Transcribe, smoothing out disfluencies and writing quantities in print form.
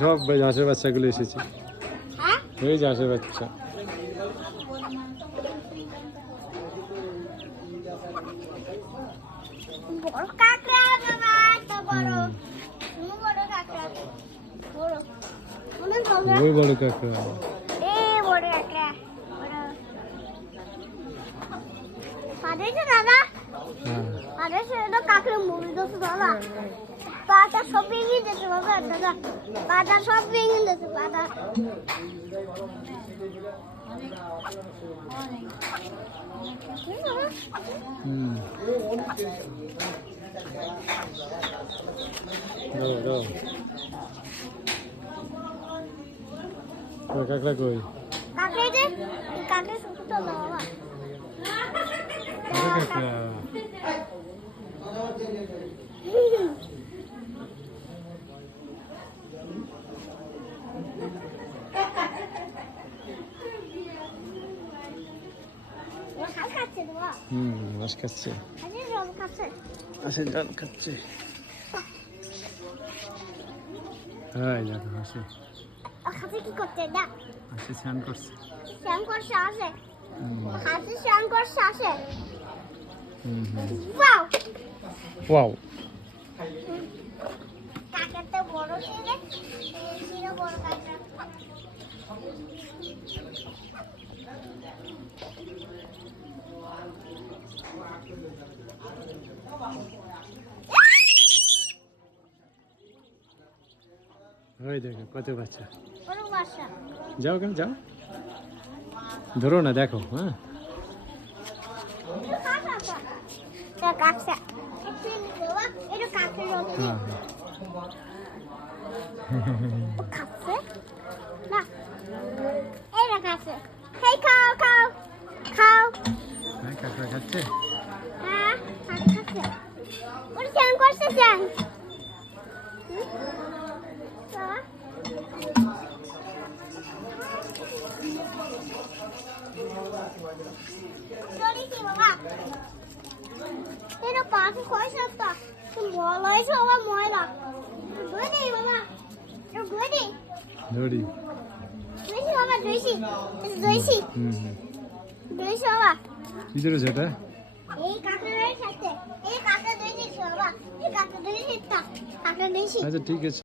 সব হাঁসের বাচ্চাগুলো এসেছে। এই যে হাঁসের বাচ্চা। ওই বড় কাঁকড়া। কাঁকড়া মুড়ি দোষ দাদা পাতা সব ভেঙে যেতে বাবা দাদা পাতা সব ভেঙে যেতে পাতা কাঁকড়া কই? কাঁকড়া যে কাঁকড়া শুধু তো বাবা কাঁকড়া মাছ খাচ্ছে। জল খাচ্ছে। হ্যাঁ দেখো হাসি কি করছে না হাসি স্নান করছে। স্নান করছে আসে হাসি স্নান করছে আসে ওয়াও ওয়াও কাকাটা বড় ছেলে ছিল বড় কাকা ওই দেখো কত বাচ্চা। বড় বাচ্চা যাও কেন যাও ধরো না দেখো। হ্যাঁ কাকসা এটা কাকের রোটি খাচ্ছে না এটা খাচ্ছে হেই খাও খাও খাও হ্যাঁ কাঁকড়া খাচ্ছে। হ্যাঁ খাচ্ছে ওর স্নান করছে স্নান বাবা এটা পাখি কয় সপ্তাহ তুমি বলাই সবাই ময়লা ধুই নেই বাবা এটা ধুই নেই ধরি ধুইছি বাবা ধুইছি ধুইছি ধুইছি বাবা কি ধরেছে এটা? এই কাঁকড়া সাথে এই কাঁকড়া ধুইছি বাবা এই কাঁকড়া ধুইছি কাঁকড়া ধুইছি। আচ্ছা ঠিক আছে।